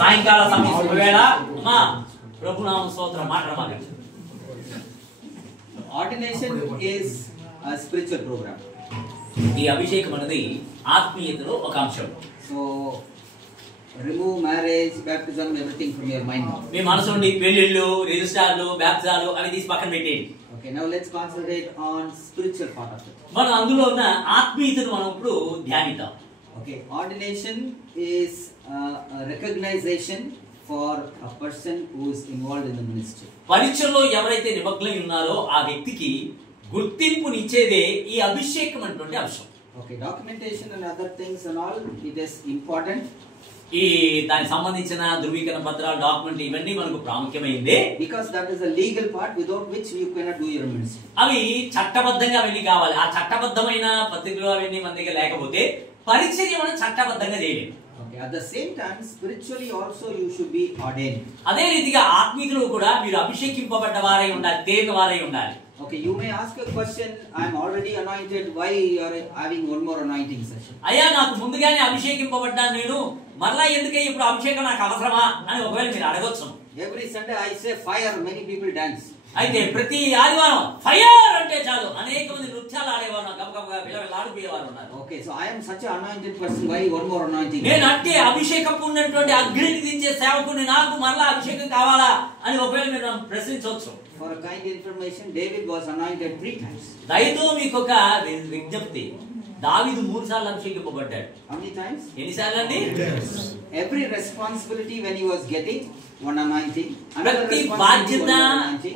సాయంకాల సమయం వేళ అమ్మా ప్రభునామ స్తోత్రం మాట్లాడమాకండి. Ordination is a spiritual program. ఈ అభిషేకం అనేది ఆత్మీయతలో ఒక అంశం. So remove marriage, baptism, everything from your mind. మీ మనసు నుండి పెళ్లిళ్ళు, రిజిస్టార్లు, బ్యాప్టిజాలు అవి తీసి పక్కన పెట్టేయండి. Okay, now let's concentrate on spiritual part of it. మనం అందులో ఉన్న ఆత్మీయతను మనం ఇప్పుడు ధ్యానిద్దాం. Okay, ordination is a recognition for a person who is involved in the ministry. పరిచర్యలో ఎవరైతే నిమగ్నమై ఉన్నారో ఆ వ్యక్తికి గుర్తింపునిచ్చేదే ఈ అభిషేకం అనేటువంటి అంశం. Okay, documentation and other things and all, it is important. ఈ దానికి సంబంధించిన ధృవీకరణ పత్రాలు, డాక్యుమెంట్ ఇవన్నీ మనకు ప్రాముఖ్యమైంది. Because that is a legal part without which you cannot do your ministry. అవి చట్టబద్ధంగా వెళ్ళి కావాలి. ఆ చట్టబద్ధమైన పత్రికలు అవన్నీ మన దగ్గర లేకపోతే పరిచర్య మనం చట్టబద్ధంగా చేయలేము. Okay, at the same time, spiritually also you should be ordained. అదే రీతిగా ఆత్మీయులు కూడా మీరు అభిషేకింపబడ్డ వారై ఉండాలి, తేలిన వారై ఉండాలి. Okay, you may ask a question, I am already anointed, why you are having one more anointing session? అయ్యా నాకు ముందుగానే అభిషేకింపబడ్డాను నేను, మరలా ఎందుకే ఇప్పుడు అభిషేకం నాకు అవసరమా అని ఒకవేళ మీరు అడగొచ్చు. Every Sunday I say fire, many people dance. అయితే ప్రతి ఆదివారం ఫైర్ అంటే చాలు అనేక మంది నృత్యాలు ఆడేవారు, గబగబగా విలవిలాడిపోయేవారు ఉన్నారు. Okay, so I am such an anointed person, why one more anointing? నేను అంటే అభిషేకం ఉన్నటువంటి అగ్నిని దించే సేవకుని, నాకు మరలా అభిషేకం కావాలా అని ఒకవేళ మీరు ప్రశ్నించవచ్చు. For a kind information, David was anointed 3 times. దయతో మీకు ఒక విజ్ఞప్తి, దావీదు 3 సార్లు అభిషేకింపబడ్డాడు. How many times? ఎన్నిసార్లు అండి? Every responsibility when he was getting one anointing, ప్రతి బాధ్యత,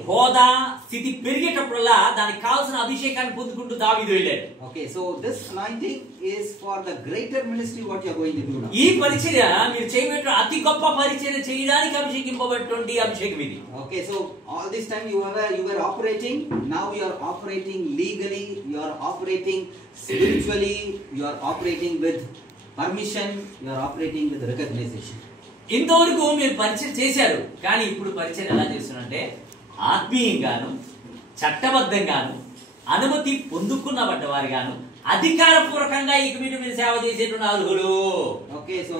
హోదా, స్థితి పెరిగేటప్పుడల్లా దానికి కావాల్సిన అభిషేకాన్ని పొందుకుంటూ దావీదు వెళ్ళాడు. Okay, so this anointing is for the greater ministry what you are going to do now. ఈ పరిచర్య మీరు చేయబోయే అతి గొప్ప పరిచర్య చేయడానికి అభిషేకింపబడినటువంటి అభిషేకం ఇది. Okay, so all this time you were operating, now you are operating legally, you are operating spiritually, you are operating with permission, you are operating with recognition. ఇంతవరకు మీరు పరిచయం చేశారు, కానీ ఇప్పుడు పరిచయం ఎలా చేస్తున్నారంటే ఆత్మీయంగాను, చట్టబద్ధంగాను, అనుమతి పొందుకున్నబడ్డ వారిగాను, అధికారపూర్వకంగా ఇక మీరు సేవ చేసేటువంటి అర్హులు. Okay, so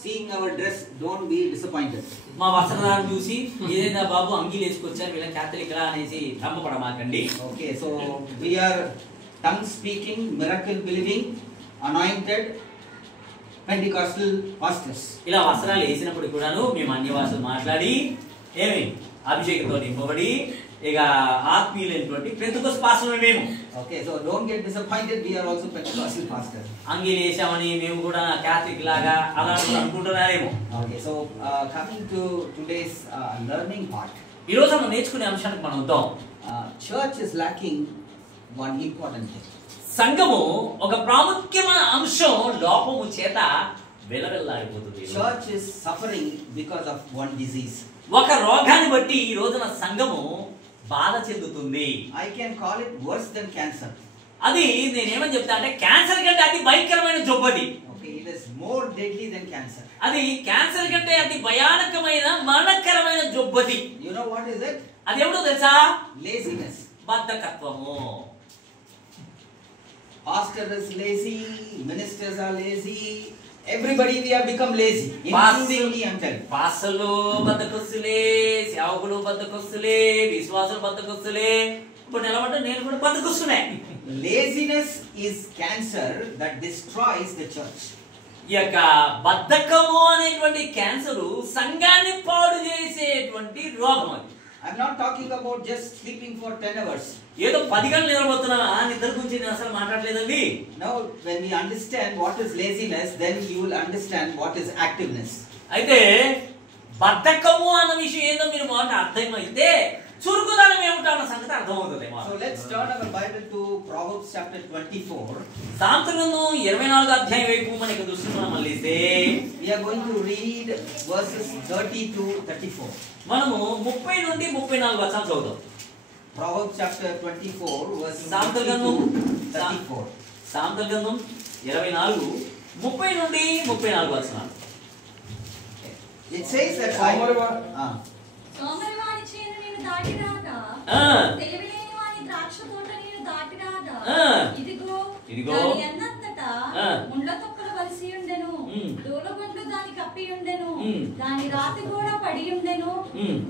seeing our dress, don't be disappointed. మా వస్త్రాలను చూసి ఏదైనా బాబు అంగీలు వేసుకొచ్చారు వీళ్ళ క్యాథలిక్ అనేసి భ్రమపడమాకండి. Okay, so we are tongue speaking, miracle believing, anointed Pentecostal pastors. ఇలా వస్త్రాలు వేసినప్పుడు కూడాను మేము అన్య భాషలు మాట్లాడి ఏమి అభిషేకంతో నింపబడి ఇక ఆత్మీయులైనటువంటి పెంతెకోస్తు పాస్టర్లు మేము. Okay, so don't get disappointed, we are also Pentecostal pastors. అంగీలు వేసామని మేము కూడా క్యాథలిక్ లాగా అలా అనుకుంటున్నారేమో. Okay, so coming to today's learning part. ఈ రోజు మనం నేర్చుకునే అంశానికి మనం వద్దాం. Church is lacking one important thing. సంఘము ఒక ప్రాముఖ్యమైన అంశం లోపము చేత వెలవెల్లాడిపోతుంది. Church is suffering because of one disease. ఒక రోగాన్ని బట్టి ఈ రోజున సంఘము బాధ చెందుతుంది. I can call it worse than cancer. అది నేనేమని చెప్తా అంటే క్యాన్సర్ కంటే అతి భయంకరమైన జబ్బది. Okay, it is more deadly than cancer. అది క్యాన్సర్ కంటే అతి భయానకమైన మరణకరమైన జబ్బది. You know what is it? అది ఏమిటో తెలుసా? Laziness. బద్ధకత్వము. Pastor is lazy, ministers are lazy, everybody we have become lazy. Including I'm telling. పాస్టర్లు బద్ధకస్తులే, సేవకులు బద్ధకస్తులే, విశ్వాసులు బద్ధకస్తులే. ఇప్పుడు నిలబడ్డ నేను కూడా బద్ధకస్తునే. Laziness is cancer that destroys the church. ఈ యొక్క బద్ధకము అనేటువంటి క్యాన్సర్ సంఘాన్ని పాడు చేసేటువంటి రోగం అది. I'm not talking about just sleeping for 10 hours. ఏదో 10 గంటలు నిద్రపోతున్నా నిద్ర గురించి నేను అసలు మాట్లాడలేదండి. Now when we understand what is laziness, then you will understand what is activeness. అయితే బద్ధకము అన్న విషయం ఏదో మీరు మాట అర్థమైతే చురుకుదనం ఏమిటో అన్న సంగతి అర్థమవుతుంది. So let's turn our Bible to Proverbs chapter 24. సామెతల గ్రంథం 24వ అధ్యాయం వైపు మనకి దృష్టి మనం మళ్ళిస్తే We are going to read verses 30 to 34. మనము 30 నుండి 34 వచనాలు చదువుదాం. Proverbs chapter 24 verses సామెతల 30 గ్రంథం to 34. సామెతల గ్రంథం 24 30 నుండి 34 వచనాలు. It says that సోమరివాని చేను నేను దాటిరాదా, తెలివిలేని వాని ద్రాక్ష తోట నేను దాటిరాదా, ఇదిగో దాని ఎన్నంతటా ముండ్ల తొక్కలు వలసి ఉండెను, దూలగొండ్లు దాని కప్పి ఉండెను, దాని రాతి కూడా పడి ఉండెను.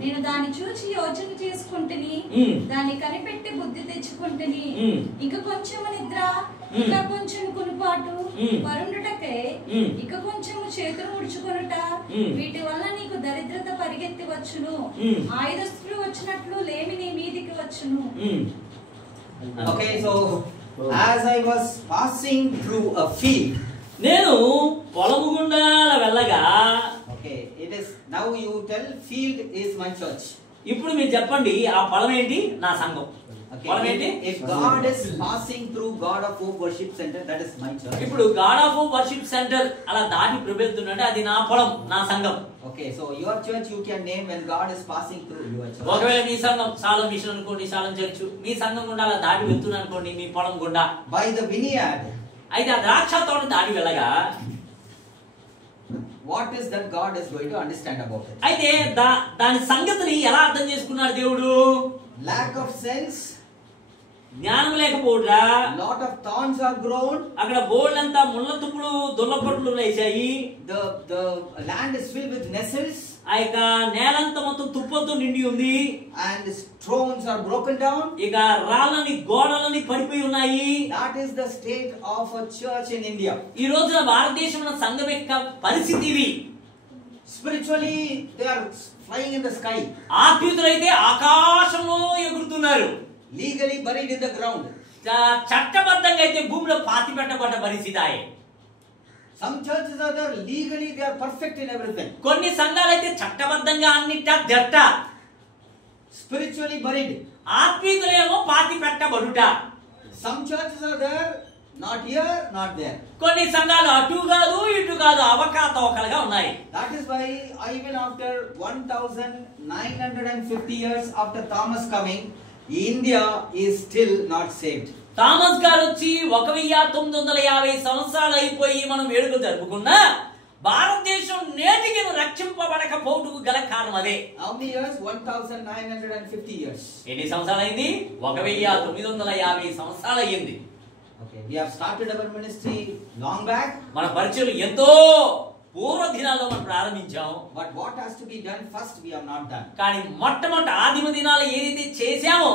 నేను దాన్ని చూచి యోచన చేసుకుంటుని, దాన్ని కనిపెట్టి బుద్ధి తెచ్చుకుంటుని. ఇక కొంచెం నిద్ర, ఇంకా కొంచెం కునుపాటు వరుండుటకే, ఇక కొంచెం చేతులు ముడుచుకొనుట, వీటి వల్ల నీకు దరిద్రత పరిగెత్తి వచ్చును. ఆయుధస్తులు వచ్చినట్లు లేమి నీ మీదికి వచ్చును. Okay, so as I was passing through a field, నేను పొలము గుండా వెళ్ళగా, okay, it is now you tell field is my church. ఇప్పుడు మీరు చెప్పండి ఆ పొలం ఏంటి? నా సంఘం. పొలం ఏంటి? If God is passing through God of Hope Worship Center, that is my church. ఇప్పుడు గాడ్ ఆఫ్ వర్షిప్ సెంటర్ అలా దాటి ప్రబెళ్తుంటే అది నా పొలం, నా సంఘం. Okay, so your church you can name when God is passing through your church. ఒకవేళ మీ సంఘం సాలం మిషన్ అనుకోండి, సాలం చర్చ్, మీ సంఘం గుండా అలా దాటి వెళ్తున్నా అనుకోండి మీ పొలం గుండా. By the vineyard, అయితే ఆ ద్రాక్ష తోట దాటి వెళ్ళగా what is that God is going to understand about it? అయితే దాని సంగతిని ఎలా అర్థం చేసుకున్నాడు దేవుడు? Lack of sense, జ్ఞానం లేకపోవడా, lot of thorns are grown, అక్కడ బోళ్ళంతా ముళ్ళ తుప్పులు దుల్లపొట్లు లేచాయి, the land is filled with nettles, ఆ యొక్క నేలంతా మొత్తం తుప్పలతో నిండి ఉంది, and stones are broken down. ఇక రాళ్ళని గోడలని పడిపోయి ఉన్నాయి. That is the state of a church in India. ఈ రోజున భారతదేశంలో సంఘం యొక్క పరిస్థితి ఇది. Spiritually they are flying in the sky, ఆత్మీయులైతే ఆకాశంలో ఎగురుతున్నారు, legally buried in the ground. చట్టబద్ధంగా అయితే భూమిలో పాతి పెట్టబడ్డ పరిస్థితి. Some churches are there legally they are perfect in everything. కొన్ని సంఘాలు అయితే చట్టబద్ధంగా అన్నిటా జట్ట, spiritually buried. ఆత్మీయులేమో పాతి పెట్టబడుట. Some churches are there not here not there. కొన్ని సంఘాలు అటు కాదు ఇటు కాదు అవకాతవకలుగా ఉన్నాయి. That is why even after 1950 years after Thomas coming, India is still not saved. Thomas గారు వచ్చి 1950 సంవత్సరాలు అయిపోయి మనం వేడుకలు జరుపుకున్నా భారతదేశం నేటికి రక్షింపబడకపోవడానికి గల కారణం అదే. How many years? 1950 years. ఎన్ని సంవత్సరాలు అయింది? 1950 సంవత్సరాలు అయ్యింది. Okay, we have started our ministry long back. మన పరిచయం ఎంతో పూర్వ దినాల్లో మనం ప్రారంభించాం. But what has to be done first we have not done. కానీ మొట్టమొదటి ఆదిమ దినాలు ఏదైతే చేశామో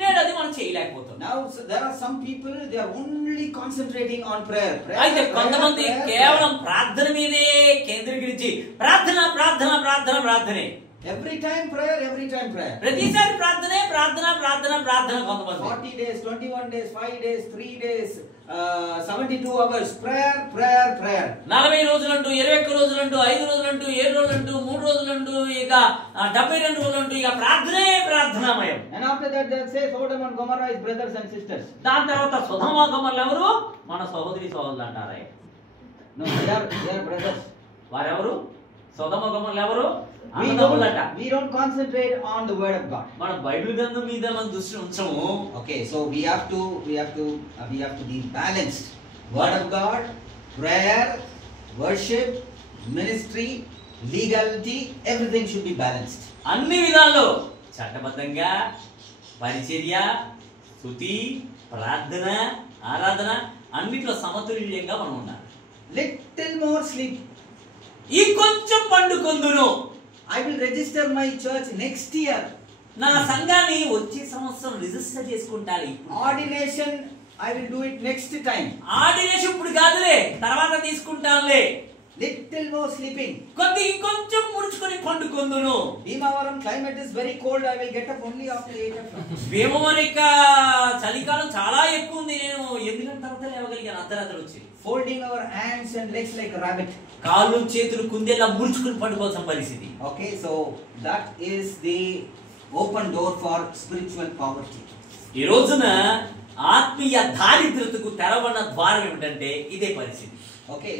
నేడు అది మనం చేయలేకపోతున్నాం. Now there are some people they are only concentrating on prayer. అయితే కొంతమంది కేవలం ప్రార్థన మీదే కేంద్రీకరించి ప్రార్థన ప్రార్థన ప్రార్థన ప్రార్థనే. Every time prayer, every time prayer. ప్రతిసారి ప్రార్థనే ప్రార్థన ప్రార్థన ప్రార్థన. కొంతమంది 40 days, 21 days, 5 days, 3 days, 72 hours prayer, prayer, prayer. 40 రోజులంటూ 21 రోజులంటూ 5 రోజులంటూ 7 రోజులంటూ 3 రోజులంటూ ఇక 72 రోజులంటూ ఇక ప్రార్థనే ప్రార్థనామయం. And after that they say Sodom and Gomorrah is brothers and sisters. దాని తర్వాత సొదొమ గొమొర్రా ఎవరు? మన సహోదరి సహోదరులు అంటారే. No, they are brothers. వారెవరు? సొదొమ గొమొర్రా ఎవరు? We don't concentrate on the word of God. మన బైబిల్ గ్రంథం మీద మన దృష్టి ఉంచము. Okay, so we have to be balanced. Word of God, prayer, worship, ministry, legality, everything should be balanced. అన్ని విధాల్లో చట్టబద్ధంగా పరిచర్య, స్తుతి, ప్రార్థన, ఆరాధన అన్నిట్లో సమతుల్యంగా మనం ఉండాలి. Little more sleep. ఈ కొంచెం పండుకొందును. I will register my church next year. నా సంఘాన్ని వచ్చే సంవత్సరం రిజిస్టర్ చేసుకుంటాను. Ordination I will do it next time. Ordination ఇప్పుడు కాదులే, తర్వాత తీసుకుంటానులే. Little more sleeping. కొంచెం ముడుచుకొని పండుకొందును. Bhimavaram climate is very cold. I will get up only after 8 o'clock. Bhimavaram చలికాలం చాలా ఎక్కువ ఉంది. నేను 8 గంటల తర్వాత లేవగలిగాను అర్ధరాత్రి వచ్చి. Folding our hands and legs like a rabbit. కాళ్ళు చేతులు కుందేలా ముడుచుకొని పడుకోవాల్సిన పరిస్థితి. Okay, so that is the open door for spiritual poverty. ఈ రోజున ఆత్మీయ దారిద్రతకు తెరవన ద్వారం ఏమిటంటే ఇదే పరిస్థితి. Okay,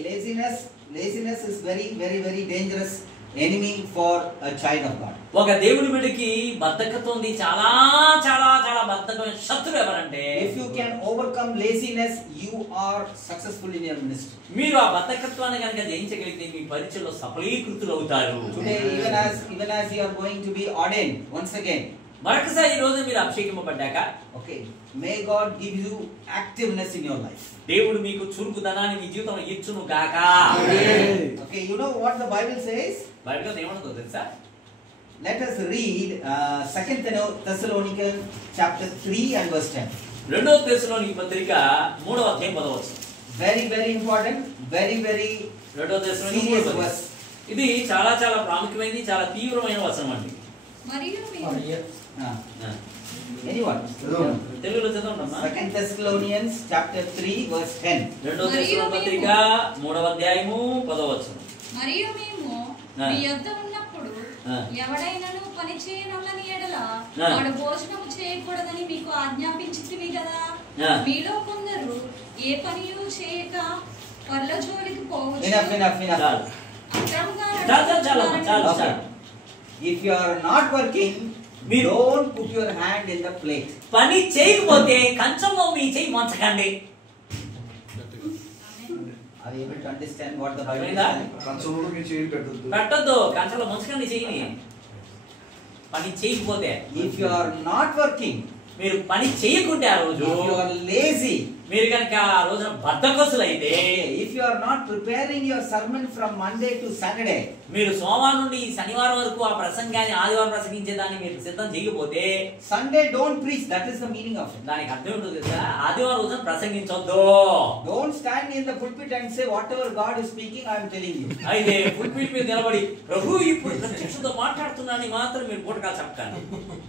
laziness is very very very dangerous enemy for a child of God. ఒక దేవుని బిడ్డకి బద్ధకత్వం చాలా చాలా చాలా బద్ధకమైన శత్రువు ఎవరంటే, if you can overcome laziness you are successful in your ministry. మీరు ఆ బద్ధకత్వాన్ని కనుక జయించగలిగితే మీ పరిచయంలో సఫలీకృతులు అవుతారు. Today even as you are going to be ordained once again, మరొకసారి ఈ రోజు మీరు అభిషేకింపబడ్డాక, okay, may God give you activeness in your life. దేవుడు మీకు చురుకుదనాన్ని మీ జీవితంలో ఇచ్చును గాక. Okay, you know what the Bible says? బైబిల్లో ఏమనుకో తెలుసా? Let us read 2 Thessalonians chapter 3 and verse 10. రెండవ తెస్సలోనికీ పత్రిక 3వ అధ్యాయం 10వ వచనం. Very, very important, very, very రెండవ తెస్సలోనికీ serious 3వ verse. ఇది చాలా చాలా ప్రాముఖ్యమైనది, చాలా తీవ్రమైన వచనం అండి. మరియు మీరు Anyone? తెలుగులో చదవండమ్మా. 2 Thessalonians chapter 3 verse 10. రెండవ తెస్సలోనికీ పత్రిక 3వ అధ్యాయము 10వ వచనం. మరియు మేము మీ యొద్ద ఉన్నప్పుడు ఎవడైనను పని చేయనొల్లని ఎడల వాడు భోజనము చేయకూడదని మీకు ఆజ్ఞాపించితివి కదా. మీలో కొందరు ఏ పనియు చేయక పర్ల జోలికి పోవచ్చు. Enough. చాలు. If you are not working, don't put your hand in the plate. పని చేయకపోతే కంచంలో మీ చేయి మంచకండి. Are you able to understand what the Bible is saying? పెట్టొద్దు, కంచంలో ముంచకండి చెయ్యిని. పని చేయకపోతే, If you are not working, మీరు పని చేయకుంటే ఆ రోజు, if you are lazy, మీరు కనుక ఆ రోజున బద్ధకస్తులైతే, if you are not preparing your sermon from Monday to Saturday, మీరు సోమవారం నుండి శనివారం వరకు ఆ ప్రసంగాన్ని ఆదివారం ప్రసంగించేదాన్ని మీరు సిద్ధం చేయకపోతే, Sunday don't preach. That is the meaning of it. దానికి అర్థం ఏంటో తెలుసా? ఆదివారం రోజున ప్రసంగించొద్దు. Don't stand in the pulpit and say whatever God is speaking, I am telling you. అయితే పుల్పిట్ మీద నిలబడి ప్రభు ఇప్పుడు ప్రత్యక్షతో మాట్లాడుతున్నానని మాత్రం మీరు పూటకాలు చెప్పకండి.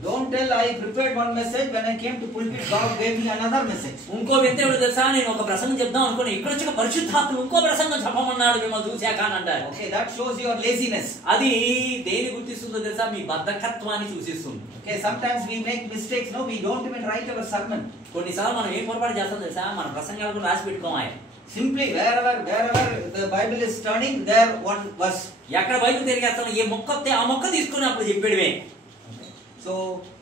Don't tell I prepared one message, when I came to pulpit God gave me another message. ఇంకో వ్యక్తి ఎవరు తెలుసా? నేను ఒక ప్రసంగం చెప్దాం అనుకుని ఇక్కడ వచ్చి పరిశుద్ధాత్మ ఇంకో ప్రసంగం చెప్పమన్నాడు మిమ్మల్ని చూశాక అని అంటారు. Okay, that shows your laziness. అది దేని గుర్తిస్తుందో తెలుసా? మీ బద్ధకత్వాన్ని సూచిస్తుంది. Okay, sometimes we make mistakes. No, we don't even write our sermon. కొన్నిసార్లు మనం ఏం పొరపాటు చేస్తాం తెలుసా? మన ప్రసంగాలు కూడా రాసి పెట్టుకోవాలి. Simply wherever the Bible is turning, there one verse. ఎక్కడ బైబిల్ తిరిగేస్తాం, ఏ మొక్క వస్తే ఆ మొక్క తీసుకుని అప్పుడు చెప్పేడివే. So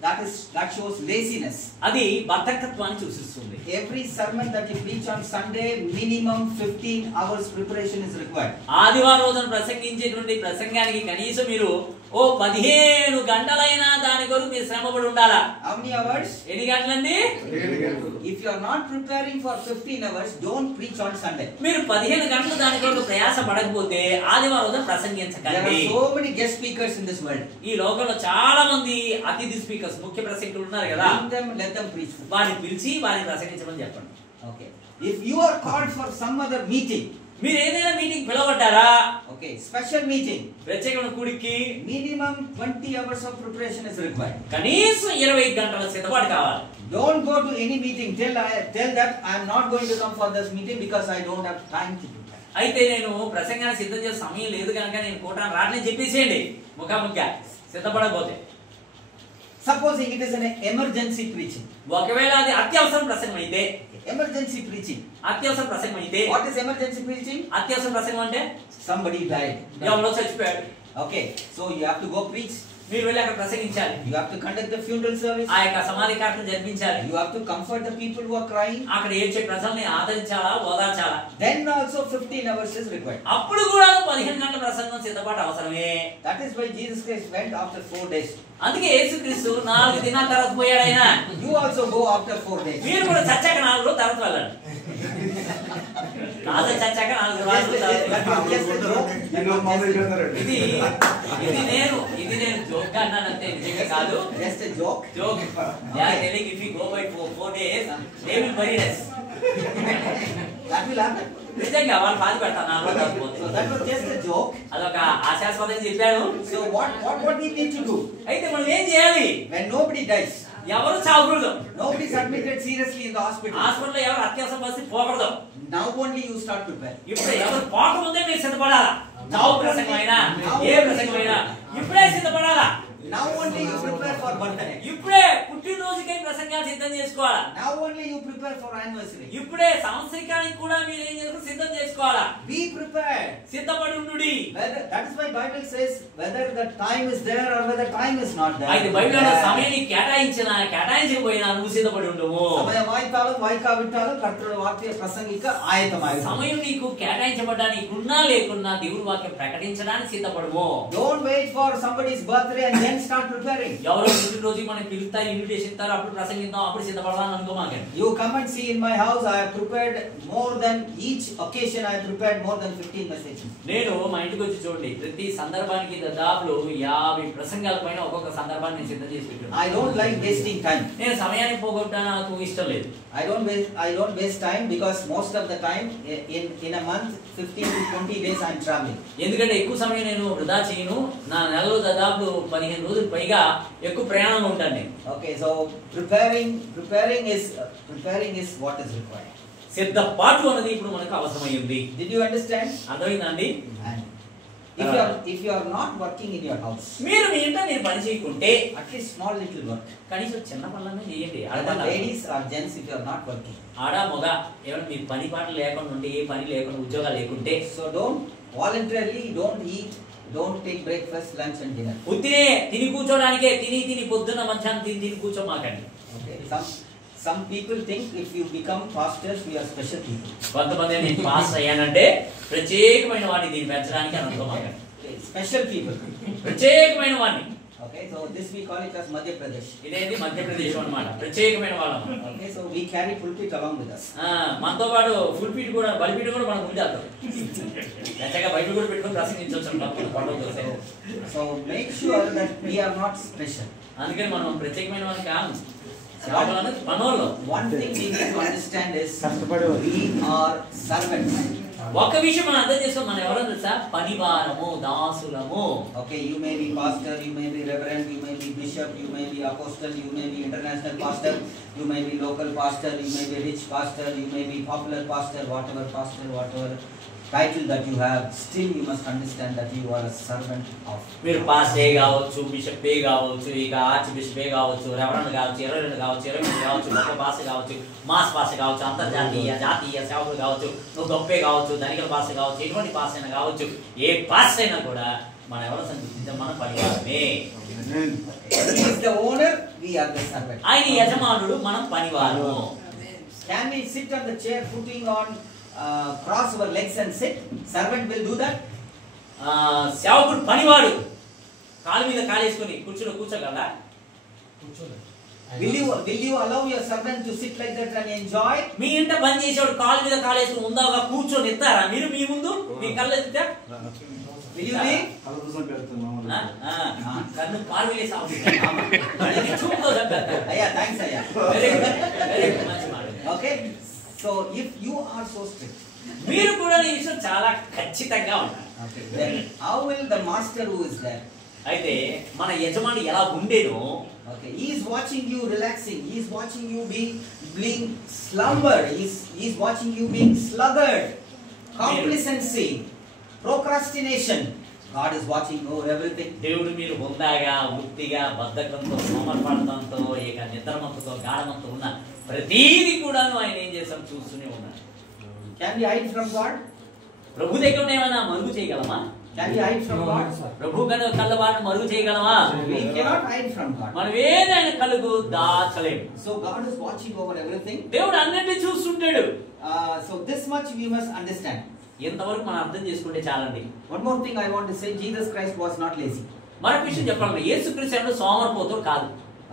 that shows laziness. అది బద్ధకత్వాన్ని సూచిస్తుంది. Every sermon that you preach on Sunday, minimum 15 hours preparation is required. ఆదివారం రోజున ప్రసంగించేటువంటి ప్రసంగానికి కనీసం మీరు 15 గంటలైనా దాని కొరకు మీరు శ్రమపడి ఉండాలా. How many hours? ఎన్ని గంటలండి? If you are not preparing for 15 hours, don't preach on Sunday. మీరు 15 గంటలు దాని కొరకు ప్రయాస పడకపోతే ఆదివారం రోజున ప్రసంగించకండి. There are so many guest speakers in this world. ఈ లోకంలో చాలా మంది అతిథి స్పీకర్స్, ముఖ్య ప్రసంగులు ఉన్నారు కదా. Let them preach. వారిని పిలిచి వారిని ప్రసంగించమని చెప్పండి. Okay. If you are called for some other meeting, మీరు ఏదైనా మీటింగ్ పిలవబడ్డారా? okay, special meeting, ప్రత్యేకమైన కూడికి minimum 20 hours of preparation is required. కనీసం 20 గంటల సిద్ధపాటు కావాలి. Don't go to any meeting. Tell that I am not going to come for this meeting because I don't have time to prepare. అయితే నేను ప్రసంగాన్ని సిద్ధం చేసే సమయం లేదు కనుక నేను కూటాన్ని రాట్లని చెప్పేసేయండి. ముఖాముఖిగా సిద్ధపడకపోతే. Supposing it is an emergency preaching. ఒకవేళ అది అత్యవసర ప్రసంగం అయితే, Emergency preaching. అత్యవసర ప్రసంగం అయితే, What is emergency preaching? అత్యవసర ప్రసంగం అంటే Somebody died. ఎవరో చచ్చిపోయాడు. Okay, so you have to go preach. మీరు వెళ్ళి అక్కడ ప్రసంగించాలి. You have to conduct the funeral service. ఆ యొక్క సమాధి కార్యక్రమం జరిపించాలి. You have to comfort the people who are crying. అక్కడ ఏడ్చే ప్రజల్ని ఆదరించాలా, ఓదార్చాలా. Then also 15 hours is required. అప్పుడు కూడా 15 గంటల ప్రసంగం సిద్ధపాటు అవసరమే. That is why Jesus Christ went after 4 days. అందుకే యేసుక్రీస్తు 4 దినాల తర్వాత పోయాడు ఆయన. You also go after 4 days. మీరు కూడా చచ్చాక 4 రోజుల తర్వాత వెళ్ళండి. కాదు చచ్చాక 4 రోజుల తర్వాత. ఇది నేను జోక్ గా అన్నానంటే నిజంగా కాదు. Just a joke. Joke. They are telling if we go by 4 days, they will bury us. That will happen. నిజంగా వాళ్ళు బాధ పెడతారు 4 రోజుల తర్వాత పోతే. So that was just a joke. అదొక ఆశాస్పదంగా చెప్పాడు. So what we need to do? అయితే మనం ఏం చేయాలి? When nobody dies, ఎవరు చావకూడదు. nobody is admitted seriously in the hospital. హాస్పిటల్లో ఎవరు అత్యవసర పరిస్థితి పోకూడదు. Now only you start prepare. ఇప్పుడు ఎవరు పోకముందే మీరు సిద్ధపడాలా. చావు ప్రసంగమైనా ఏ ప్రసంగమైనా ఇప్పుడే సిద్ధపడాలా. Now only you prepare for birthday. ఇప్పుడే పుట్టినరోజుకై ప్రసంగాన్ని సంవత్సరికాలు సిద్ధం చేసుకోవాలా. Now only you prepare for anniversary. ఇప్పుడే సంవత్సరికానికి కూడా మీరు ఏం చేసుకో సిద్ధం చేసుకోవాలా. Be prepared. సిద్ధపడి ఉండుడి. That is why Bible says whether the time is there or whether time is not there. అయితే బైబిల్లో సమయాన్ని కేటాయించకపోయినా నువ్వు సిద్ధపడి ఉండవు. సమయమైతాలు వైకావిట్టాలు కర్తృ వాక్య ప్రసంగిక ఆయతమై. సమయం నీకు కేటాయించబడడానికి ఉన్నా లేకున్నా దేవుని వాక్యం ప్రకటించడానికి సిద్ధపడము. Don't wait for somebody's birthday and then start preparing. ఎవరో పుట్టినరోజు మనకి పిలుస్తారు, ఇన్విటేషన్ ఇస్తారు, అప్పుడు ప్రసంగిద్దాం, అప్పుడు సిద్ధపడదాం అనుకోమాకండి. You come and see in my house. I have prepared more than each occasion. I have prepared more than 15 messages. నేను మా ఇంటికి వచ్చి చూడండి, ప్రతి సందర్భానికి దాదాపు 50 ప్రసంగాల పైన ఒక్కొక్క సందర్భాన్ని నేను సిద్ధం చేసి పెట్టాను. I don't like wasting time. నేను సమయాన్ని పోగొట్టడం నాకు ఇష్టం లేదు. I don't waste time because most of the time in a month 15 to 20 days I am traveling. ఎందుకంటే ఎక్కువ సమయం నేను వృధా చేయను. నా నెలలో దాదాపు 15 రోజులు పైగా ఎక్కువ ప్రయాణంలో ఉంటాను నేను. Okay, so preparing is what is required. సిద్ధపాటు అనేది ఇప్పుడు మనకు అవసరమైంది. Did you understand? అర్థమైందండి? If you are not working in your house, మీరు మీ ఇంట మీరు పని చేయకుంటే at least small little work. కనీసం చిన్న పనులన్నా చేయండి. Ladies or gents, if you are not working, ఆడ మగ ఏమైనా మీ పని పాట లేకుండా ఉంటే, ఏ పని లేకుండా ఉద్యోగాలు లేకుంటే, so don't voluntarily don't eat, don't take breakfast, lunch and dinner. ఉత్తినే తిని కూర్చోడానికే తిని పొద్దున్న మధ్యాహ్నం తిని కూర్చోమాకండి. Okay, some people think if you become pastors we are special people. కొంతమంది నేను పాస్ అయ్యానంటే ప్రత్యేకమైన వాడిని దీన్ని పెంచడానికి అని అనుకోమాకండి. Okay, special people. ప్రత్యేకమైన వాడిని. Okay, so this we call it as Madhya Pradesh. ఇదేంటి మధ్యప్రదేశ్ అన్నమాట, ప్రత్యేకమైన వాళ్ళం. Okay, so we carry pulpit along with us. మనతో పాటు ఫుల్ పీట్ కూడా బలిపీట కూడా మనం ముందు చేస్తాం. ఎంతగా బైబిల్ కూడా పెట్టుకొని ప్రసంగించవచ్చు. So make sure that we are not special. అందుకని మనం ప్రత్యేకమైన వాడిని కాదు. One thing we need to understand is we are servants. ఒక విషయం మనం అర్థం చేసుకో, మనం ఎవరో తెలుసా? పనివారము, దాసులము. Okay, you may be pastor, you may be reverend, you may be bishop, you may be apostle, you may be international pastor, you may be local pastor, you may be rich pastor, you may be popular pastor, whatever title that you have, still you must understand that you are a servant of. మీరు pastor కావచ్చు, bishop కావచ్చు, ఇక arch bishop కావచ్చు, reverend కావచ్చు, 22 కావచ్చు, 23 కావచ్చు, గొప్ప pastor కావచ్చు, మాస్ పాస్టర్ కావచ్చు, అంతర్జాతీయ జాతీయ సేవకులు కావచ్చు, నువ్వు గొప్పే కావచ్చు, ధనికుల పాస్టర్ కావచ్చు, ఎటువంటి పాస్టర్ అయినా కావచ్చు, ఏ పాస్టర్ అయినా కూడా మన ఎవరు సంతృప్తించాం? మన పనివారమే. He is the owner, we are the servant. ఆయన యజమానుడు, మనం పనివారము. Can we sit on the chair putting on cross our legs and sit? Servant will do that. సేవకుడు పనివాడు కాలు మీద కాలేసుకొని కూర్చోగలరా? Will you allow your servant to sit like that and enjoy? మీ ఇంట పని చేసేవాడు కాలు మీద కాలేసుకొని ఉందాగా కూర్చొని ఇస్తారా మీరు? మీ ముందు మీ కళ్ళు ఎత్తితే will you be? కన్ను కాలు వేసి Ayya, thanks Ayya. Very good మంచి మాట. Okay, so if you are so strict, మీరు కూడా ఈ విషయం చాలా ఖచ్చితంగా ఉంటారు. okay, then how will the master who is there? అయితే మన యజమాని ఎలా ఉండేనో, okay, he is watching you relaxing, he is watching you being slumbered, he is watching you being sluggard, complacency, procrastination. God is watching over everything. దేవుడు మీరు హుందాగా, వృత్తిగా, బద్ధకంతో, సోమర్పడతంతో, ఇక నిద్రమత్తుతో, గాఢమత్తుతో ఉన్న ప్రతీది కూడాను ఆయన ఏం చేస్తాం చూస్తూనే ఉన్నారు. Can we hide from God? ప్రభు దగ్గర ఏమైనా మరుగు చేయగలమా? Can we hide from God? ప్రభు కళ్ళ వారిని మరుగు చేయగలమా? We cannot hide from God. మనం ఏదైనా కలుగు దాచలేము. So God is watching over everything. దేవుడు అన్నిటిని చూస్తుంటాడు. So this much we must understand. ఎంతవరకు మనం అర్థం చేసుకుంటే చాలండి. One more thing I want to say, Jesus Christ was not lazy. మరొక విషయం చెప్పాలి, యేసుక్రీస్తు సోమరిపోతుడు కాదు.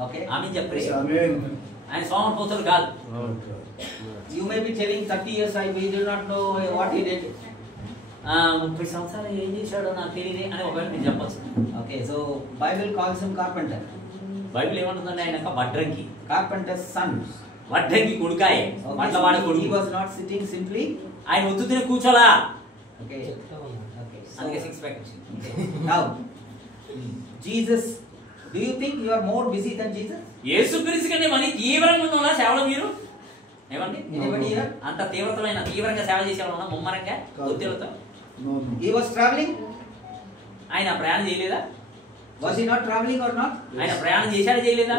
Okay, ఆమేన్ చెప్పండి. ఆయన సోమరిపోతుడు కాదు. You may be telling 30 years we do not know what he did. 30 సంవత్సరాలు ఏం చేశాడో నాకు తెలియదే అని ఒకవేళ మీరు చెప్పొచ్చు. Okay, so Bible calls him carpenter. Bible ఏమంటుందంటే ఆయన carpenter's carpenter's son. వడ్రంగి కొడుకాయే, మట్లవాడ కొడుకు. He was not sitting simply. ఆయన ఉత్తునే కూర్చోలా. Okay. అందుకే 6 pack వచ్చింది. Now Jesus, do you think you are more busy than Jesus? యేసుక్రీస్తు కంటే మరి తీవ్రంగా ఉన్నారా సేవలో మీరు? ఏమండి? Anybody here? అంత తీవ్రంగా సేవ చేసేవాళ్ళ ముమ్మరంగా ఒత్తిడితో? He was traveling. ఆయన ప్రయాణం చేయలేదా? Was he not traveling or not? ఆయన ప్రయాణం చేశాడా చేయలేదా?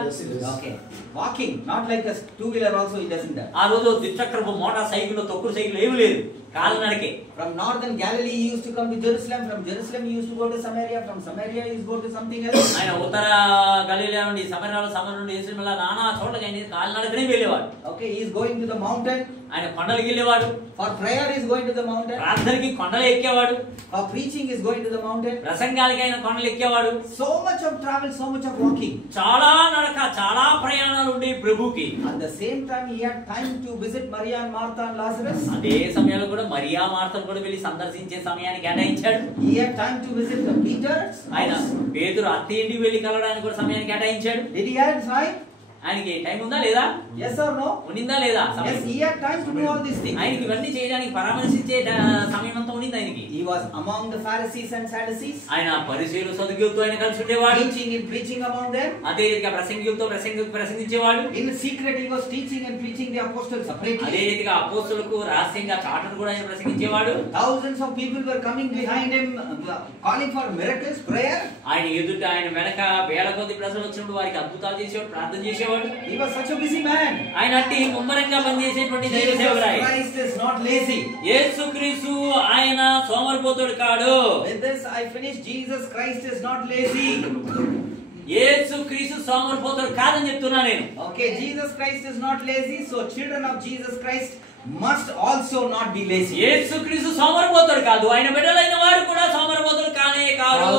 Okay. Walking, not like a two-wheeler also he doesn't have. ఆ రోజు ద్విచక్రపు మోటార్ సైకిల్ తొక్కుడు సైకిల్ ఏమీ లేదు, కాలినడకే. From northern Galilee he used to come to Jerusalem. From Jerusalem he used to go to Samaria. From Samaria he used to go to something else. ఆయన ఉత్తర గలిలయ నుండి సమరయాలో సమర నుండి యేసుమల్ల నానా చోట్లకి ఆయన కాలినడకనే వెళ్ళేవాడు. Okay, he is going to the mountain. ఆయన కొండలకు వెళ్ళేవాడు. For prayer he is going to the mountain. ప్రార్థనకి కొండలు ఎక్కేవాడు. For preaching he is going to the mountain. ప్రసంగాలకి ఆయన కొండలు ఎక్కేవాడు. So much of travel, so much of walking. చాలా నడక, చాలా ప్రయాణాలు ఉండే ప్రభుకి. At the same time he had time to visit Maria and Martha and Lazarus. అదే సమయంలో కూడా మరియా మార్తను కూడా వెళ్ళి సందర్శించే సమయాన్ని కేటాయించాడు. He had time to visit the Peter's. ఆయన పేతురు అత్త ఇంటికి వెళ్ళి కలవడానికి కూడా సమయాన్ని కేటాయించాడు. Did he have time? ఆయనకి టైం ఉందా లేదా? Yes or no? ఉండిందా లేదా? Yes, he had time to do all these things. ఆయనకి ఇవన్నీ చేయడానికి పరామర్శించే సమయం అంతా ఉండింది ఆయనకి. He was among the Pharisees and Sadducees. ఆయన పరిసయ్యులు సదుకాయులతో ఆయన కలిసి ఉండేవాడు. Preaching among them. అదే రీతిగా ప్రసంగికులతో ప్రసంగించేవాడు. In secret he was teaching and preaching the apostles separately. అదే రీతిగా అపోస్తలులకు రహస్యంగా చాటును కూడా ఆయన ప్రసంగించేవాడు. Thousands of people were coming behind him, calling for miracles, prayer. ఆయన ఎదుట ఆయన వెనక వేల కొద్ది ప్రజలు వచ్చినప్పుడు వారికి అద్భుతాలు చేసేవాడు, ప్రార్థన చేసేవాడు. He was such a busy man. ఆయన అట్టి ముమ్మరంగా పనిచేసేటువంటి దైవ సేవకుడు. Christ is not lazy. యేసుక్రీస్తు ఆయన సోమరిపోతుడు కాడు. With this I finish. Jesus Christ is not lazy. యేసుక్రీస్తు సోమరిపోతుడు కాదని చెప్తున్నా నేను. Okay, Jesus Christ is not lazy, so children of Jesus Christ must also not be lazy. యేసుక్రీస్తు సోమరిపోతుడు కాదు, ఆయన బిడ్డలైన వారు కూడా సోమరిపోతుడు కానే కాదు.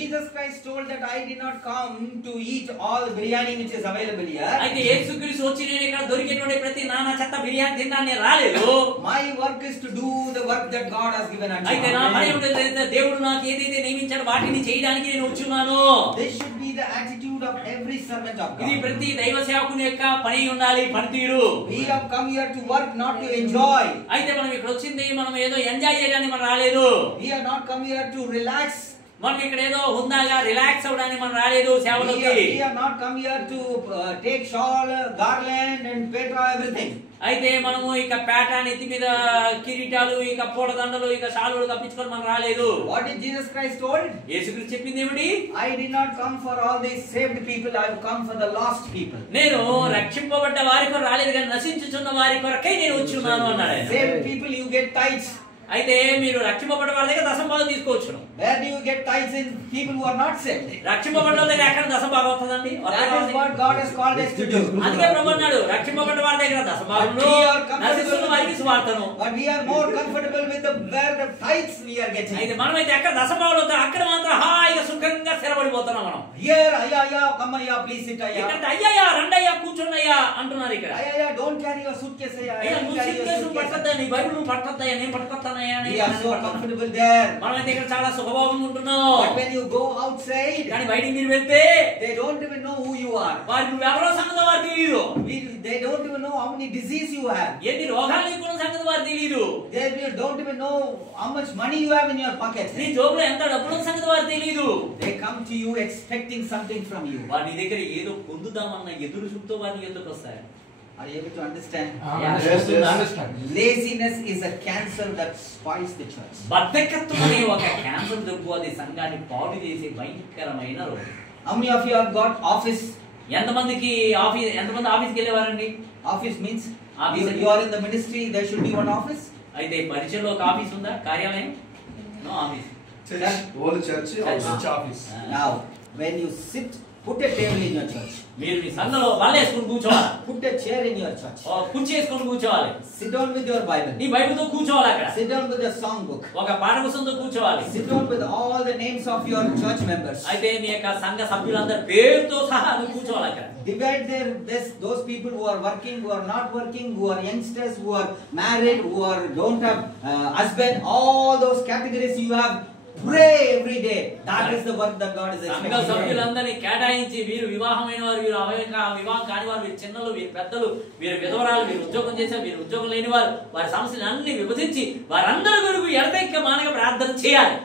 Jesus Christ told that I did not come to eat all the biryani which is available here. అయితే యేసుక్రీస్తు వచ్చి నేను ఇక్కడ దొరికేటువంటి ప్రతి నానా చెత్త బిర్యానీ తినడానికి రాలేదు. My work is to do the work that God has given unto me. అయితే నా పని ఏమిటంటే దేవుడు నాకు ఏదైతే నియమించాడో వాటిని చేయడానికి నేను వచ్చున్నాను. This should be the attitude of every servant of God. ఇది ప్రతి దైవ సేవకుని యొక్క పని ఉండాలి, పనితీరు. We have come here to work, not to enjoy. అయితే మనం ఇక్కడ వచ్చింది మనం ఏదో ఎంజాయ్ చేయడానికి మనం రాలేదు. We have not come here to relax. మనం ఇక్కడ ఏదో హుందాగా రిలాక్స్ అవడానికి మనం రాలేదు సేవలోకి. We have not come here to take shawl, garland and petra everything. అయితే మనము ఇక పేట నెత్తి మీద కిరీటాలు ఇక పూలదండలు ఇక శాలులు కప్పించుకొని మనం రాలేదు. What did Jesus Christ told? యేసుక్రీస్తు చెప్పింది ఏమిటి? I did not come for all these saved people, I have come for the lost people. నేను రక్షింపబడ్డ వారి కొరకు రాలేదు కానీ నశించుచున్న వారి కొరకై నేను వచ్చున్నాను అన్నాడు ఆయన. Saved people you get tithes. అయితే మీరు రక్షింపబడ్డ వారి దగ్గర దశంభాగం తీసుకోవచ్చును. Where do you get tithes in people who are not saved? రక్షింపబడ్డ వాళ్ళ దగ్గర ఎక్కడ దశంభాగం వస్తుందండి? That is what God has called us to do. అందుకే ప్రభువు అన్నాడు రక్షింపబడ్డ వారి దగ్గర దశంభాగమును, నశిస్తున్న వారికి సువార్తను. But we are more comfortable with where the tithes we are getting. అయితే మనమైతే ఎక్కడ దశంభాగాలు వస్తాయి అక్కడ మాత్రం హాయిగా సుఖంగా స్థిరపడిపోతున్నాం మనం. Here ayya come ayya please sit ayya. ఇక్కడ అయ్యయ్యా రండయ్యా కూర్చోండయ్యా అంటున్నారు ఇక్కడ. Ayya don't carry your suitcase ayya. నువ్వు సూట్కేస్ పట్టొద్దా, నీ బైబిల్ నువ్వు పట్టొద్దయ్యా, నేను పట్టుకొస్తానయ్యా. We are so comfortable there. మనమైతే ఇక్కడ చాలా సుఖభోగంగా ఉంటున్నాం. But when you go outside, కానీ బయటికి మీరు వెళ్తే they don't even know who you are. వారు నువ్వెవరో సంగతి వారు తెలియదు. They don't even know how many disease you have. ఎన్ని రోగాలు నీకున్న సంగతి వారు తెలియదు. They don't even know how much money you have in your pocket. నీ జోబులో ఎంత డబ్బున్న సంగతి వారు తెలియదు. They come to you expecting something from you. వారి నీ దగ్గర ఏదో పొందుదామన్న ఎదురు చూపుతో వారిని ఎందుకు వస్తాయి? Are you able to understand? Understand. Laziness is a cancer that spoils the church. బద్ధకత్వం అనే ఒక క్యాన్సర్ జబ్బు అది సంఘాన్ని పాడు చేసే భయంకరమైన రోగం. How many of you have got office? ఎంతమంది ఆఫీస్కి వెళ్ళేవారండి? Office means Office. you are in the ministry, there should be one office. అయితే పరిచయలో ఒక ఆఫీస్ ఉందా? కార్యాలయం? No office. Church, office. Now, when you sit, put a table in your church. మీరు మీ సంఘంలో బల్ల వేసుకొని కూర్చోవాలి. Put a chair in your church. కుర్చీ వేసుకొని కూర్చోవాలి. Sit down with your Bible. నీ బైబిల్తో కూర్చోవాలి అక్కడ. Sit down with a song book. ఒక పాఠ పుస్తకంతో కూర్చోవాలి. Sit down with all the names of your church members. అయితే మీ యొక్క సంఘ సభ్యులందరి పేరుతో సహా నువ్వు కూర్చోవాలి అక్కడ. Divide those people who are working, who are not working, who are youngsters, who are married, who don't have husband, all those categories you have. Pray every day. That is the work that God is expecting. సంఘ సభ్యులందరినీ కేటాయించి వీరు వివాహమైన వారు, వీరు వివాహం కాని వారు, వీరు చిన్నలు, వీరు పెద్దలు, వీరు విధవరాలు, వీరు ఉద్యోగం చేశారు, వీరు ఉద్యోగం లేని వారు, వారి సమస్యలు అన్ని విభజించి వారందరి కొరకు ఎడతెక్క మానక ప్రార్థన చేయాలి.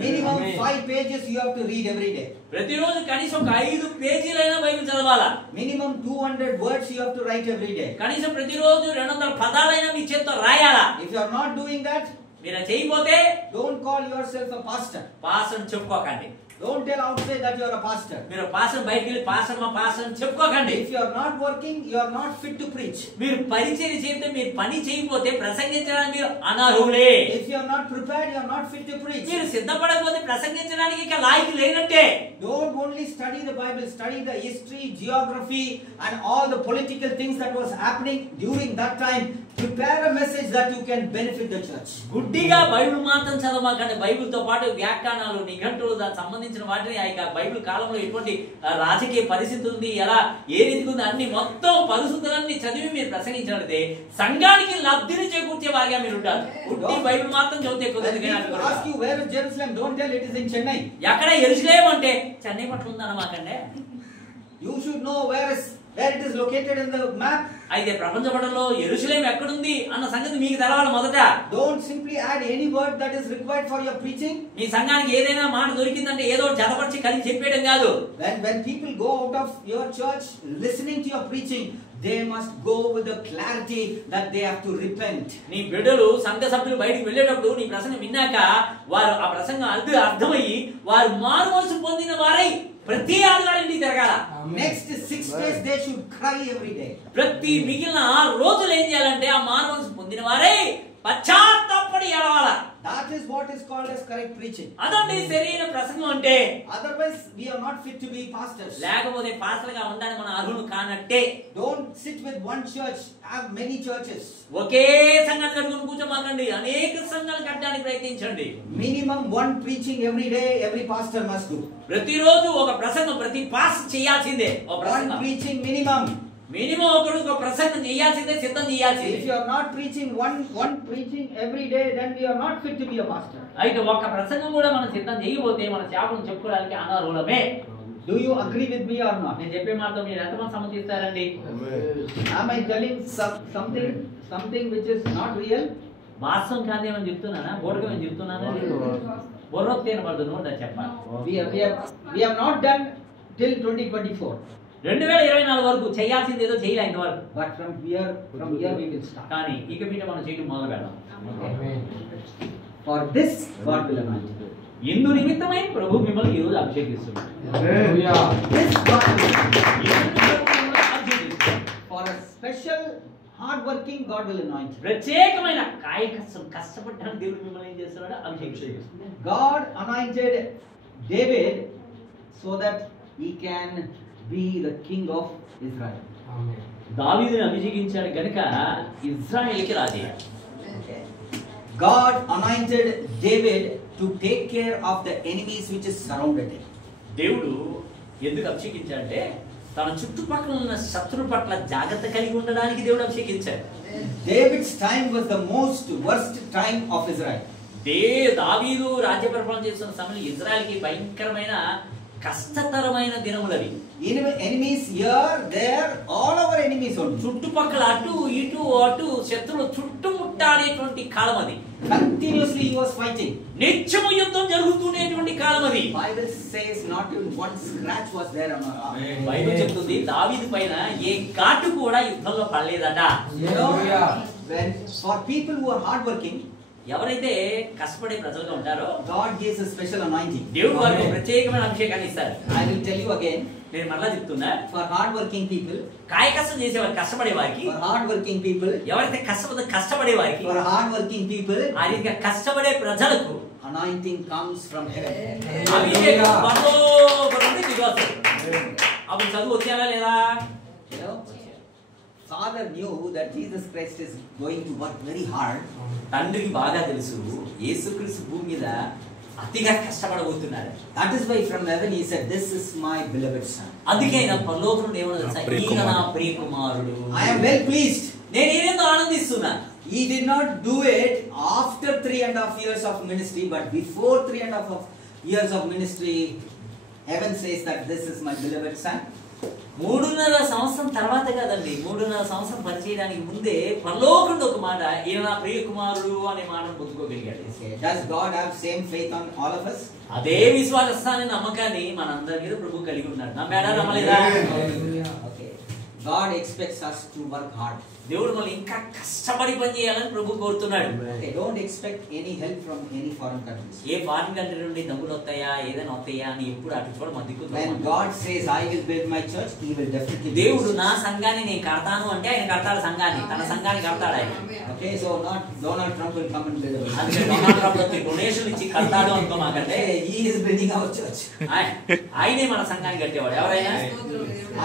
Minimum 5 pages you have to read every day. ప్రతిరోజు కనీసం ఒక 5 పేజీలైనా బైబిల్ చదవాలా. Minimum 200 words you have to write every day. కనీసం ప్రతిరోజు 200 పదాలైనా మీ చేత్తో రాయాలా. If you are not doing that, మీరు చేయకపోతే don't call yourself a pastor. Pastor చెప్పుకోకండి. Don't tell outside that you are a pastor. మీరు పాస్టర్ బయటికి వెళ్ళి పాస్టర్ మా పాస్టర్ అని చెప్పుకోకండి. If you are not working, you are not fit to preach. మీరు పరిచర్య చేస్తే మీరు పని చేయకపోతే ప్రసంగించడానికి మీరు అనర్హులే. If you are not prepared, you are not fit to preach. మీరు సిద్ధపడకపోతే ప్రసంగించడానికి ఇక లాయకు లేనట్టే. Don't only study the Bible, study the history, geography and all the political things that was happening during that time. Prepare a message that you can benefit the church. గుడ్డిగా Bible మాత్రం చదవకండి. Bible తో పాటు వ్యాఖ్యానాలు, నిఘంటువులు, దానికి సంబంధించిన వాటిని ఆ యొక్క బైబిల్ కాలంలో ఎటువంటి రాజకీయ పరిస్థితి ఉంది, ఎలా ఏ రీతిగా ఉంది అన్ని మొత్తం పరిస్థితులన్నీ చదివి మీరు ప్రసంగించినట్లయితే సంఘానికి లబ్ధిని చేకూర్చే వారిగా మీరు ఉంటారు. గుడ్డి బైబిల్ మాత్రం చదివితే కుదరదు. Ask you where is Jerusalem? Don't tell it is in Chennai. ఎక్కడ యెరూషలేము అంటే చెన్నై పట్ల ఉందన్నమాకండి. You should know where it is located in the map. అయితే ప్రపంచ పటంలో యెరూషలేము ఎక్కడుంది అన్న సంగతి మీకు తెలవాలి మొదట. Don't simply add any word that is required for your preaching. మీ సంఘానికి ఏదైనా మాట దొరికిందంటే ఏదో జతపరిచి కలిసి చెప్పేయడం కాదు. When people go out of your church listening to your preaching, they must go with the clarity that they have to repent. నీ బిడ్డలు సంఘ సభ్యులు బయటికి వెళ్ళేటప్పుడు నీ ప్రసంగం విన్నాక వారు ఆ ప్రసంగం అర్థమయ్యి వారు మారు మనసు పొందిన వారై ప్రతి ఆదివారం ఇంటికి తిరగాల. Next 6 days they should cry every day. ప్రతి మిగిలిన 6 రోజులు ఏం చేయాలంటే ఆ మారు మనసు పొందిన వారై పశ్చాత్తాపడి ఏడవాల. That is what is called as correct preaching. అదండి సరైన ప్రసంగం అంటే. Otherwise we are not fit to be pastors. లేకపోతే పాస్టర్గా ఉండడానికి మన అర్హులు కానట్టే. Don't sit with one church, have many churches. ఒకే సంఘాన్ని కట్టుకుని కూర్చోమాకండి, అనేక సంఘాలు కట్టడానికి ప్రయత్నించండి. Minimum one preaching every day, every pastor must do. ప్రతిరోజు ఒక ప్రసంగం ప్రతి పాస్ చేయాల్సిందే. ఒక One ప్రసంగం preaching minimum. మినిమం ఒక రోజు ఒక ప్రసంగం చేయాల్సిందే, సిద్ధం చేయాల్సిందే. If you are not preaching one preaching every day, then we are not fit to be a pastor. అయితే ఒక ప్రసంగం కూడా మనం సిద్ధం చేయకపోతే మన సేవలను చెప్పుకోవడానికి అనర్హులమే. Do you agree with me or not? నేను చెప్పే మాటతో మీరు ఎంతమంది సమ్మతిస్తారండి? Am I telling something which is not real? వాస్తవం కాదు ఏమని చెప్తున్నానా, బోడకమని చెప్తున్నానా? బొర్రొక్తేన పడదు నోట చెప్పాలి. We have not done till 2024. 2024 వరకు చేయాల్సింది ఏదో చేయలే ఇంతవరకు. But from here we will start. కానీ ఇక మీద మనం చేయడం మొదలు పెడదాం. For this God will anoint you. ఇందు నిమిత్తమై ప్రభు మిమ్మల్ని ఈ రోజు అభిషేకిస్తున్నాడు. This God will for a special hard working God will anoint you. ప్రత్యేకమైన కాయ కష్టపడడానికి దేవుడు మిమ్మల్ని ఏం చేస్తున్నాడు? అభిషేకిస్తున్నాడు. God anointed David so that he can be the king of Israel. దావీదుని అభిషేకించాడు గనుక ఇశ్రాయేలుకి రాజయ్యాడు. God anointed David to take care of the enemies which is surrounded him. దేవుడు ఎందుకు అభిషేకించాడంటే తన చుట్టుపక్కల ఉన్న శత్రు పట్ల జాగ్రత్త కలిగి ఉండడానికి దేవుడు అభిషేకించాడు. David's time was the most worst time of Israel. దావీదు రాజ్య పరిపాలన చేస్తున్న సమయంలో ఇజ్రాయెల్కి భయంకరమైన కష్టతరమైన దినములవి. Enemies here, there, all our enemies only. చుట్టుపక్కల అటు ఇటు అటు శత్రువులు చుట్టుముట్టాడేటువంటి కాలం అది. Continuously he was fighting. నిత్యము యుద్ధం జరుగుతున్నటువంటి కాలం అది. Bible says not even one scratch was there on our arm. Bible చెప్తుంది దావీదు పైన ఏ ఘాటు కూడా యుద్ధంలో పడలేదట. You know, when for people who are hard working, ఎవరైతే కష్టపడే ప్రజలుగా ఉంటారో God gives a special anointing. దేవుడు వారికి ప్రత్యేకమైన అభిషేకాన్ని ఇస్తారు. I will tell you again. నేను మళ్ళా చెప్తున్నా, For hard working people, కాయ కష్టం చేసేవారు కష్టపడే వారికి, for hard working people, ఎవరైతే కష్టపడే వారికి, for hard working people, ఆ రీతిగా కష్టపడే ప్రజలకు anointing comes from heaven. అభిషేకం పరలోకం నుండి దిగొస్తుంది. అప్పుడు చదువు వచ్చారా లేదా? You know, Father knew that Jesus Christ is going to work very hard. తండ్రికి బాగా తెలుసు యేసుక్రీస్తు భూమి మీద అతిగా కష్టపడబోతున్నాడు. That is why from heaven he said, "This is my beloved son." అందుకే ఆయన పరలోకం నుండి ఏమన్నా తెలుసా? ఈయన నా ప్రియ కుమారుడు. I am well pleased. నేను ఈయనతో ఆనందిస్తున్నా. He did not do it after 3.5 years of ministry, but before 3.5 years of ministry, heaven says that this is my beloved son. 3.5 సంవత్సరం తర్వాత కాదండి, 3.5 సంవత్సరం పరిచయడానికి ముందే పరలోకం ఒక మాట, ఈయన నా ప్రియ కుమారుడు అనే మాటను పొందుకోగలిగాడు. Does God have same faith on all of us? అదే విశ్వాసాన్ని నమ్మకాన్ని మనందరి మీద ప్రభు కలిగి ఉన్నాడు. నమ్మాడా నమ్మలేదా? Okay. God expects us to work hard. దేవుడు మనల్ని ఇంకా కష్టపడి పని చేయాలని ప్రభు కోరుతున్నాడు. Okay, don't expect any help from any foreign countries. A foreign country నుండి డబ్బులు వస్తాయా ఏదైనా వస్తాయా అని ఎప్పుడు అటు చూడ మన దిక్కు When God says, I will build my church, He will definitely. దేవుడు నా సంఘాన్ని నేను కడతాను అంటే ఆయన కడతాడు సంఘాన్ని, తన సంఘాన్ని కడతాడు ఆయన. Okay, so not Donald Trump will come and build our church. అందుకే డొనాల్డ్ ట్రంప్ వచ్చి డొనేషన్ ఇచ్చి కడతాడు అనుకో మాకంటే He is building our church. ఆయనే మన సంఘాన్ని కట్టేవాడు. ఎవరైనా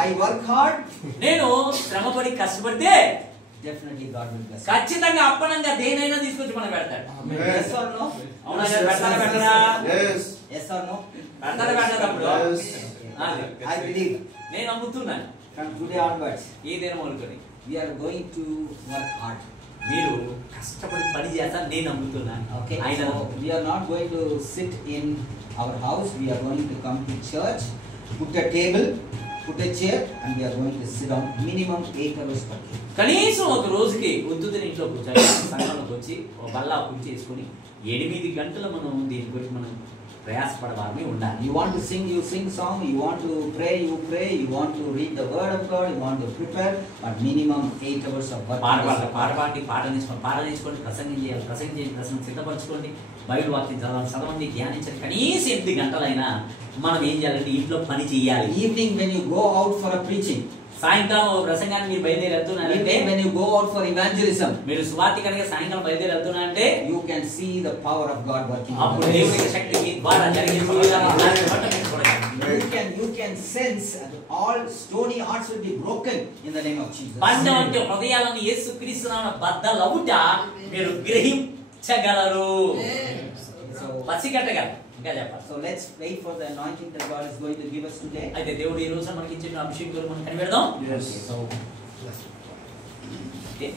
I work hard. నేను శ్రమపడి కష్టపడితే Definitely God will bless. ఖచ్చితంగా అప్పనంగా దేనైనా తీసుకొచ్చి మనం పెడతాడు. Yes or no? అవునా సార్? పెడతారా పెట్టరా? Yes. Yes or no? పెడతారా పెట్టరా తప్పుడు? Yes. I believe నేను నమ్ముతున్నాను from today onwards ఈ దినం అనుకుని we are going to work hard. మీరు కష్టపడి పని చేస్తాను నేను నమ్ముతున్నాను. Okay, ఆయన so we are not going to sit in our house. We are going to come to church, put a table, put a chair, and we are going to sit down minimum 8 hours per day. కనీసం ఒక రోజుకి ఉద్దుతుని ఇంట్లో కూర్చొని సంఘంలోకి వచ్చి ఒక బల్లా కుర్చీ చేసుకుని 8 గంటలు మనం దీని గురించి మనం ప్రయాసపడవాలని ఉండాలి. You want to sing, you sing song. You want to pray, you pray. You want to read the word of God. You want to prepare, but minimum 8 hours of work. పాట నేర్చుకోండి, ప్రసంగం చేయాలి, ప్రసంగం సిద్ధపరచుకోండి, బైబిల్ వాక్యం చదవండి, ధ్యానించండి. కనీసం 8 గంటలైనా మనం ఏం చేయాలంటే ఇంట్లో పని చేయాలి. Evening when you go out for a preaching. సాయంకాలం ప్రసంగాన్ని మీరు బయలుదేరి వెళ్తున్నారంటే, Evening when you go out for evangelism. మీరు సువార్తికనగా సాయంకాలం బయలుదేరి వెళ్తున్నారంటే You can see the power of God working. అప్పుడు దేవుని శక్తి మీ ద్వారా జరిగింది. You can sense that all stony hearts will be broken in the name of Jesus. బండ వంటి హృదయాలను యేసుక్రీస్తు నామమున బద్దలవుట మీరు గ్రహించగలరు. పసిగట్టగలరు. ఇంకా చెప్పాలి. So let's wait for the anointing that God is going to give us today. అయితే దేవుడు ఈ రోజు మనకి ఇచ్చిన అభిషేకం మనం కనిపెడదాం. Yes. So Okay.